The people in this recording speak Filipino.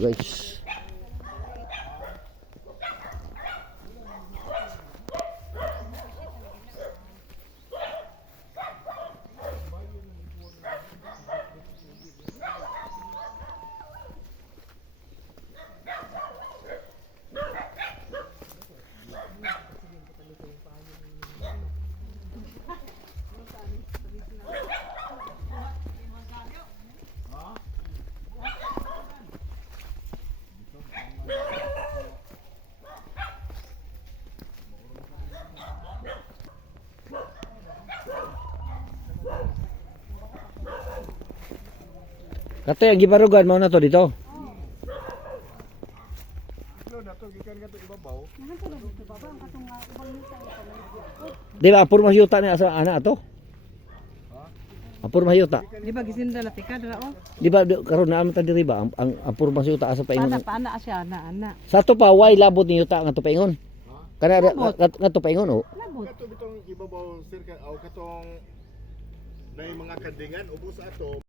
guys Kato yung gibarugan mo na to dito. Di ba apur mahyuta ni asa ana ato? Apur mahyuta. Di ba gisinda na tika dala oh. Di ba karon na aman ta diri ba ang, ang apur mahyuta asa paingon. paana siya na ana. Sa to pa way labot ni yuta nga to paingon. Kana nga, to paingon oh. Labot. Kato bitong ibabaw sir ka aw katong na mga kandingan ubos ato